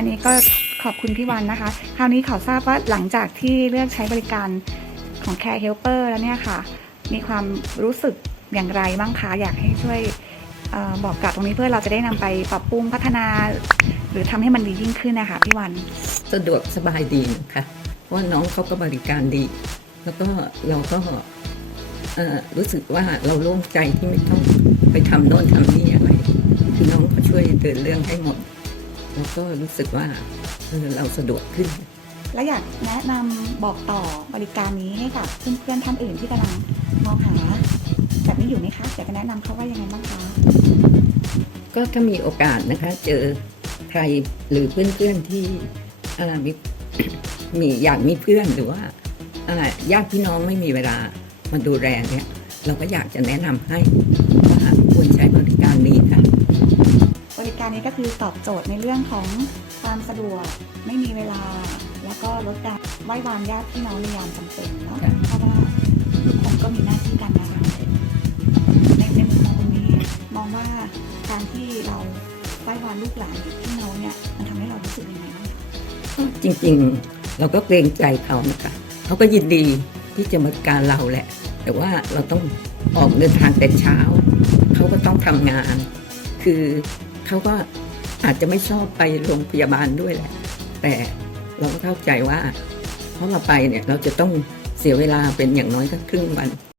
อันนี้ก็ขอบคุณพี่วันนะคะ คราวนี้ขอทราบว่าหลังจากที่เลือกใช้บริการของ Care Helper แล้วเนี่ยค่ะ มีความรู้สึกอย่างไรบ้างคะอยากให้ช่วยออบอกกลับตรงนี้เพื่อเราจะได้นำไปปรับปรุงพัฒนา หรือทำให้มันดียิ่งขึ้นนะคะพี่วัน สะดวกสบายดีนะคะเพราะว่าน้องเขาก็บริการดี แล้วก็เราก็รู้สึกว่าเราโล่งใจที่ไม่ต้องไปทำโน่นทำนี่อะไร คือน้องเขาช่วยเดินเรื่องให้หมด แล้วก็รู้สึกว่าเออเราสะดวกขึ้น และอยากแนะนำบอกต่อบริการนี้ให้กับเพื่อนๆท่านอื่นที่กำลังมองหาแบบนี้อยู่ไหมคะอยากจะแนะนำเขาว่ายังไงบ้างคะก็ถ้ามีโอกาสนะคะ เจอใครหรือเพื่อนๆที่เอ่อมีมีอยากมีเพื่อนหรือว่าเอ่อญาติพี่น้องไม่มีเวลามาดูแลเนี่ย เราก็อยากจะแนะนำให้ว่าควรใช้บริการนี้ค่ะบริ การนี้ก็คือตอบโจทย์ในเรื่องของความสะดวก ไม่มีเวลา แล้วก็ลดการไหว้วานญาติพี่น้องในยามจำเป็นเนาะเพราะว่าทุกคนก็มีหน้าที่การงานในในมุมมองตรงนี้มองว่าการที่เราไหว้วานลูกหลานพี่น้องเนี่ยมันทำให้เรารู้สึกยังไงบ้างจริงๆ เราก็เกรงใจเขานะคะเขาก็ยินดีที่จะบริการเราแหละ แต่ว่าเราต้องออกเดินทางแต่เช้า เขาก็ต้องทำงาน คือ เขาก็อาจจะไม่ชอบไปโรงพยาบาลด้วยแหละ แต่เราก็เข้าใจว่าเพราะเราไปเนี่ยเราจะต้องเสียเวลาเป็นอย่างน้อยก็ครึ่งวัน